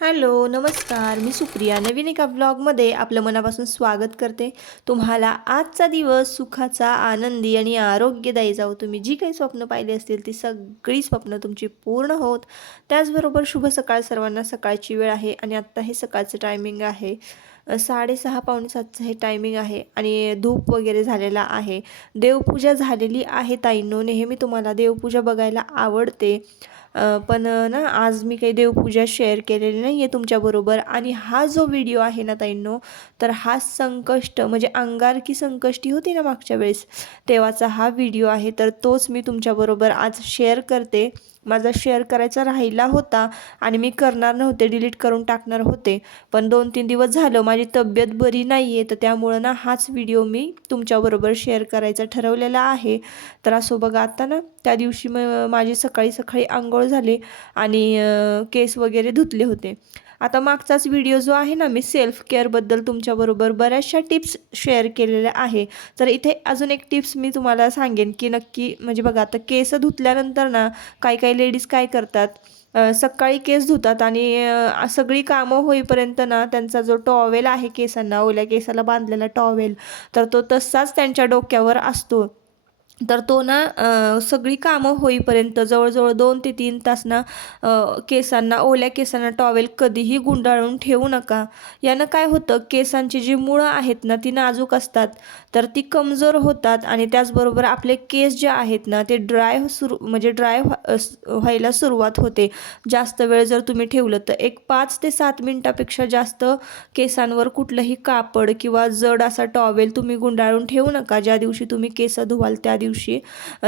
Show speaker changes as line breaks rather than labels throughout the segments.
Hello नमस्कार. मी सुप्रिया. नवीन एका ब्लॉगमध्ये आपलं मनापासून स्वागत करते. तुम्हाला आजचा दिवस सुखाचा आनंदी आणि आरोग्यदायी जाऊ तुम्ही जी काही स्वप्न पाहिली असतील ती सगळी स्वप्न तुमची पूर्ण होत. त्याचबरोबर शुभ सकाळ सर्वांना सकाळची वेळ आहे आणि आत्ता हे सकाळचं टायमिंग आहे. साडेसहा पावणे सातचं हे टायमिंग आहे आणि धूप वगैरे झालेला आहे. देवपूजा झालेली आहे ताईंनो नेहमी तुम्हाला देवपूजा बघायला आवडते. पण ना आज मी काही देवपूजा शेअर केलेली नाही आहे तुमच्याबरोबर. आणि हा जो व्हिडिओ आहे ना ताईंनो तर हा संकष्ट म्हणजे अंगारकी संकष्टी होती ना मागच्या वेळेस तेव्हाचा हा व्हिडिओ आहे. तर तोच मी तुमच्याबरोबर आज शेअर करते. माझा शेअर करायचा राहिला होता आणि मी करणार नव्हते डिलीट करून टाकणार होते. पण दोन तीन दिवस झालं माझी तब्येत बरी नाही आहे तर त्यामुळं ना हाच व्हिडिओ मी तुमच्याबरोबर शेअर करायचा ठरवलेला आहे. तर असो बघा आता ना त्या दिवशी मग माझी सकाळी सकाळी आंघोळ झाली आणि केस वगैरे धुतले होते. आता मागचाच व्हिडिओ जो आहे ना मी सेल्फ केअरबद्दल तुमच्याबरोबर बऱ्याचशा टिप्स शेअर केलेल्या आहे. तर इथे अजून एक टिप्स मी तुम्हाला सांगेन की नक्की म्हणजे बघा आता केस धुतल्यानंतर ना काही काही लेडीज काय करतात सकाळी केस धुतात आणि सगळी कामं होईपर्यंत ना त्यांचा जो टॉवेल आहे केसांना ओल्या केसाला बांधलेला टॉवेल तर तो तसाच त्यांच्या डोक्यावर असतो. तर तो ना सगळी कामं होईपर्यंत जवळजवळ दोन ते तीन तास ना केसांना ओल्या केसांना टॉवेल कधीही गुंडाळून ठेवू नका. यानं काय होतं केसांची जी मुळं आहेत ना ती नाजूक असतात. तर ती कमजोर होतात आणि त्याचबरोबर आपले केस जे आहेत ना ते ड्राय सुरू म्हणजे ड्राय व्हायला सुरुवात होते. जास्त वेळ जर तुम्ही ठेवलं तर एक पाच ते सात मिनटापेक्षा जास्त केसांवर कुठलंही कापड किंवा जड असा टॉवेल तुम्ही गुंडाळून ठेवू नका. ज्या दिवशी तुम्ही केस धुवाल त्या दिवशी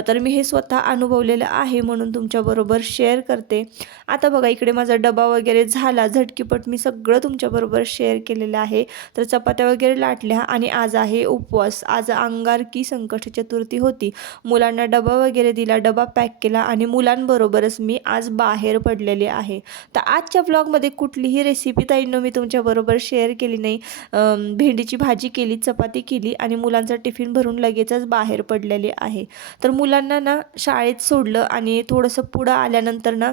तर मी हे स्वतः अनुभवलेलं आहे म्हणून तुमच्याबरोबर शेअर करते. आता बघा इकडे माझा डबा वगैरे झाला. झटकीपट मी सगळं तुमच्याबरोबर शेअर केलेलं आहे. तर चपात्या वगैरे लाटल्या आणि आज आहे उपवास. आज अंगारकी संकट चतुर्थी होती. मुलांना डबा वगैरे दिला डबा पॅक केला आणि मुलांबरोबरच मी आज बाहेर पडलेले आहे. तर आजच्या ब्लॉगमध्ये कुठलीही रेसिपी ताईंनो मी तुमच्याबरोबर शेअर केली नाही. भेंडीची भाजी केली चपाती केली आणि मुलांचा टिफिन भरून लगेचच बाहेर पडलेले आहे. तर मुलांना ना शाळेत सोडलं आणि थोडंसं पुढं आल्यानंतर ना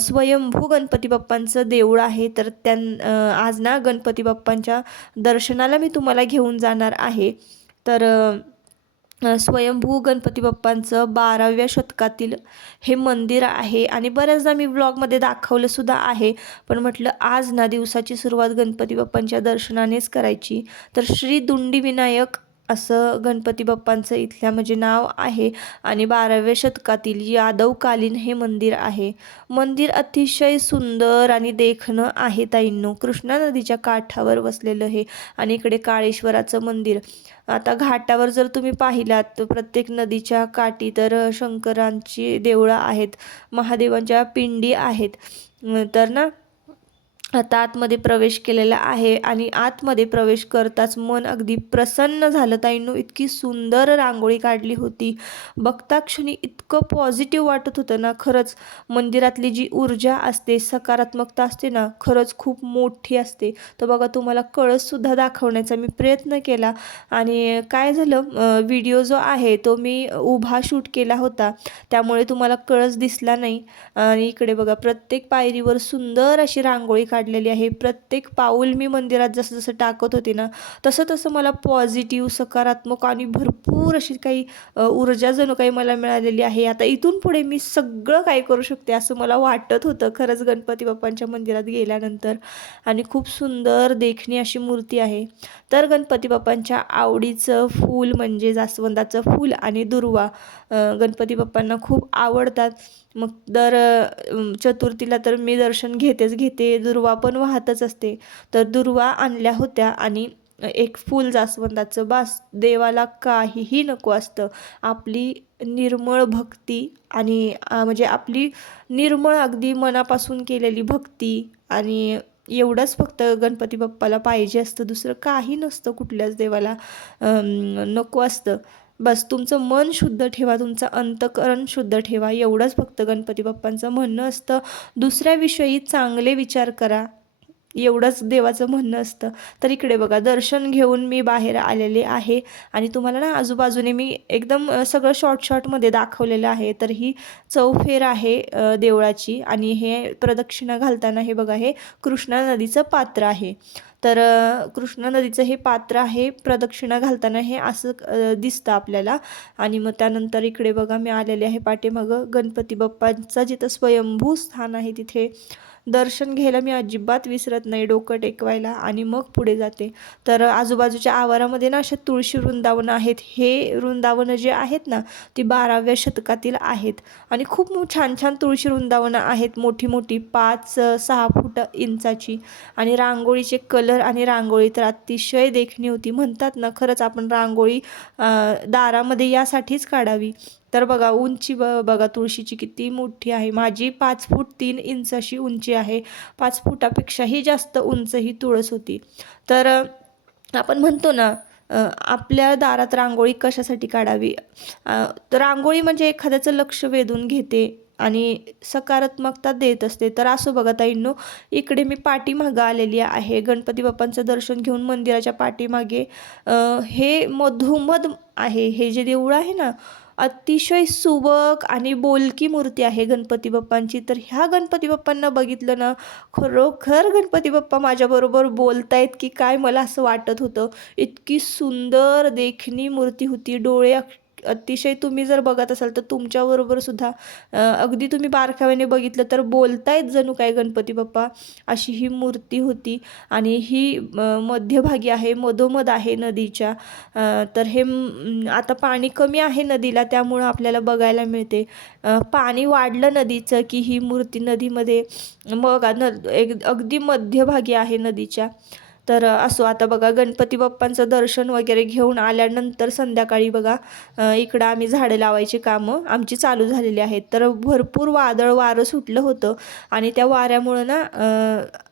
स्वयंभू गणपती बाप्पांचं देऊळ आहे. तर त्यां आज ना गणपती बाप्पांच्या दर्शनाला मी तुम्हाला घेऊन जाणार आहे. तर स्वयंभू गणपती बाप्पांचं बाराव्या शतकातील हे मंदिर आहे आणि बऱ्याचदा मी ब्लॉगमध्ये दाखवलंसुद्धा आहे. पण म्हटलं आज ना दिवसाची सुरुवात गणपती बाप्पांच्या दर्शनानेच करायची. तर श्री दुंडी विनायक असं गणपती बाप्पांचं इथल्या म्हणजे नाव आहे. आणि बाराव्या शतकातील यादवकालीन हे मंदिर आहे. मंदिर अतिशय सुंदर आणि देखणं आहे ताईंनो. कृष्णा नदीच्या काठावर वसलेलं हे आणि इकडे काळेश्वराचं मंदिर. आता घाटावर जर तुम्ही पाहिलात तर प्रत्येक नदीच्या काठी तर शंकरांची देवळं आहेत. महादेवांच्या पिंडी आहेत. तर ना आता आतमध्ये प्रवेश केलेला आहे आणि आतमध्ये प्रवेश करताच मन अगदी प्रसन्न झालं. ताईंनो इतकी सुंदर रांगोळी काढली होती. बघता क्षणी इतकं पॉझिटिव्ह वाटत होतं ना. खरंच मंदिरातली जी ऊर्जा असते सकारात्मकता असते ना खरंच खूप मोठी असते. तर बघा तुम्हाला कळससुद्धा दाखवण्याचा मी प्रयत्न केला. आणि काय झालं व्हिडिओ जो आहे तो मी उभा शूट केला होता. त्यामुळे तुम्हाला कळस दिसला नाही. आणि इकडे बघा प्रत्येक पायरीवर सुंदर अशी रांगोळी काढलेली आहे. प्रत्येक पाऊल मी मंदिरात जसं जसं टाकत होते ना तसं तसं मला पॉझिटिव्ह सकारात्मक आणि भरपूर अशी काही ऊर्जा जणू काही मला मिळालेली आहे. आता इथून पुढे मी सगळं काय करू शकते असं मला वाटत होतं खरंच गणपती बाप्पांच्या मंदिरात गेल्यानंतर. आणि खूप सुंदर देखणी अशी मूर्ती आहे. तर गणपती बाप्पांच्या आवडीचं फूल म्हणजे जास्वंदाचं फूल आणि दुर्वा गणपती बाप्पांना खूप आवडतात. मग दर चतुर्थीला तर मी दर्शन घेतेच घेते. दुर्वा पण वाहतच असते. तर दुर्वा आणल्या होत्या आणि एक फूल जास्वंदाचं बास देवाला काहीही नको असतं. आपली निर्मळ भक्ती आणि म्हणजे आपली निर्मळ अगदी मनापासून केलेली भक्ती आणि एवढंच फक्त गणपती बाप्पाला पाहिजे असतं. दुसरं काही नसतं कुठल्याच देवाला नको असतं. बस तुमचं मन शुद्ध ठेवा तुमचं अंतकरण शुद्ध ठेवा. एवढंच फक्त गणपती बाप्पांचं म्हणणं असतं. दुसऱ्याविषयी चांगले विचार करा. एवढंच देवाचं म्हणणं असतं. तर इकडे बघा दर्शन घेऊन मी बाहेर आलेले आहे आणि तुम्हाला ना आजूबाजूने मी एकदम सगळं शॉर्ट शॉर्टमध्ये दाखवलेलं आहे. तर ही चौफेर आहे देवळाची आणि हे प्रदक्षिणा घालताना हे बघा हे कृष्णा नदीचं पात्र आहे. तर कृष्णा नदीचं हे पात्र आहे प्रदक्षिणा घालताना हे असं दिसतं आपल्याला. आणि मग त्यानंतर इकडे बघा मी आलेले आहे पाठीमागं. गणपती बाप्पांचा जिथं स्वयंभू स्थान आहे तिथे दर्शन घ्यायला मी अजिबात विसरत नाही डोकं टेकवायला आणि मग पुढे जाते. तर आजूबाजूच्या आवारामध्ये ना अशा तुळशी वृंदावनं आहेत. हे वृंदावनं जे आहेत ना ती बाराव्या शतकातील आहेत. आणि खूप छान छान तुळशी वृंदावनं आहेत. मोठी मोठी पाच सहा फूट इंचाची. आणि रांगोळीचे कलर आणि रांगोळी तर अतिशय देखणी होती. म्हणतात ना खरंच आपण रांगोळी दारामध्ये यासाठीच काढावी. तर बघा उंची ब बघा तुळशीची किती मोठी आहे. माझी पाच फूट तीन इंच अशी उंची आहे. पाच फुटापेक्षाही जास्त उंच ही तुळस होती. तर आपण म्हणतो ना आपल्या दारात रांगोळी कशासाठी काढावी? तर रांगोळी म्हणजे एखाद्याचं लक्ष वेधून घेते. आणि सकारात्मकता देत असते. तर असं बघा ताईंनो इकडे मी पाठीमागं आलेली आहे. गणपती बाप्पांचं दर्शन घेऊन मंदिराच्या पाठीमागे हे मधोमध आहे. हे जे देऊळ आहे ना अतिशय सुबक आणि बोलकी मूर्ती आहे गणपती बाप्पांची. तर ह्या गणपती बाप्पांना बघितलं ना खरोखर गणपती बाप्पा माझ्याबरोबर बोलतायत की काय मला असं वाटत होतं. इतकी सुंदर देखणी मूर्ती होती. डोळे अतिशय तुम्ही जर बघत असाल तर तुमच्याबरोबर सुद्धा अगदी तुम्ही बारकाव्याने बघितलं तर बोलतायत जणू काय गणपती बाप्पा अशी ही मूर्ती होती. आणि ही मध्यभागी आहे मधोमध आहे नदीच्या तर हे आता पाणी कमी आहे नदीला त्यामुळं आपल्याला बघायला मिळते. पाणी वाढलं नदीचं की ही मूर्ती नदीमध्ये मग न एक अगदी मध्यभागी आहे नदीच्या. तर असो आता बघा गणपती बाप्पांचं दर्शन वगैरे घेऊन आल्यानंतर संध्याकाळी बघा इकडं आम्ही झाडं लावायची कामं आमची चालू झालेली आहेत. तर भरपूर वादळ वारं सुटलं होतं आणि त्या वाऱ्यामुळं ना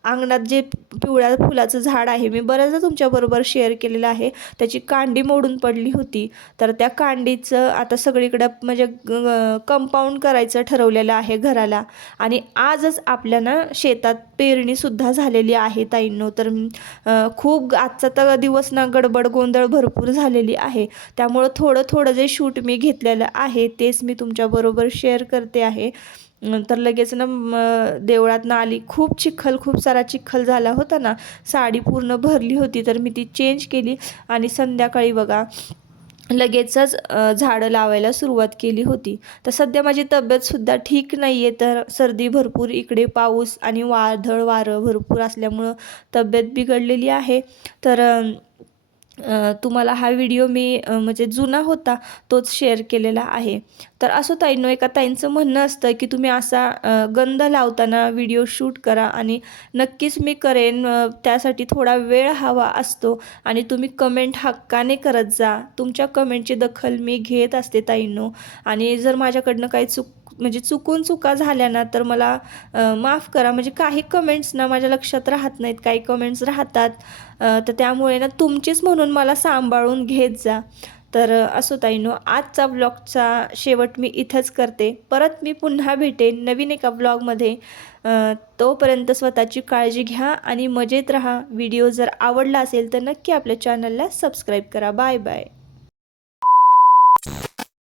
अंगणात जे पिवळ्या फुलाचं झाड आहे मी बऱ्याचदा तुमच्याबरोबर शेअर केलेलं आहे. त्याची कांडी मोडून पडली होती. तर त्या कांडीचं आता सगळीकडं म्हणजे कंपाऊंड करायचं ठरवलेलं आहे घराला. आणि आजच आपल्या ना शेतात पेरणीसुद्धा झालेली आहे ताईंनो. तर खूप आजचा तर दिवस ना गडबड गोंधळ भरपूर झालेली आहे. त्यामुळं थोडं थोडं जे शूट मी घेतलेलं आहे तेच मी तुमच्याबरोबर शेअर करते आहे. तर लगेच ना देवळात ना आली. खूप चिखल खूप सारा चिखल झाला होता ना. साडी पूर्ण भरली होती तर मी ती चेंज केली. आणि संध्याकाळी बघा लगेचच झाडं लावायला सुरुवात केली होती. तर सध्या माझी तब्येतसुद्धा ठीक नाही आहे तर सर्दी भरपूर इकडे पाऊस आणि वादळ वारं भरपूर असल्यामुळं तब्येत बिघडलेली आहे. तर तुम्हाला हा व्हिडिओ मी म्हणजे जुना होता तोच शेअर केलेला आहे. तर असं ताईंनो एका ताईंचं म्हणणं असतं की तुम्ही असा गंध लावताना व्हिडिओ शूट करा आणि नक्कीच मी करेन त्यासाठी थोडा वेळ हवा असतो आणि तुम्ही कमेंट हक्काने करत जा. तुमच्या कमेंटची दखल मी घेत असते ताईंनो. आणि जर माझ्याकडनं काही चूक म्हणजे चुकून चुका झाल्या ना तर मला माफ करा. म्हणजे काही कमेंट्स ना माझ्या लक्षात राहत नाहीत. काही कमेंट्स राहतात. तर त्यामुळे ना तुमचीच म्हणून मला सांभाळून घेत जा. तर असो ताईनो आजचा ब्लॉगचा शेवट मी इथंच करते. परत मी पुन्हा भेटेन नवीन एका ब्लॉगमध्ये तोपर्यंत स्वतःची काळजी घ्या आणि मजेत राहा. व्हिडिओ जर आवडला असेल तर नक्की आपल्या चॅनलला सबस्क्राईब करा. Bye bye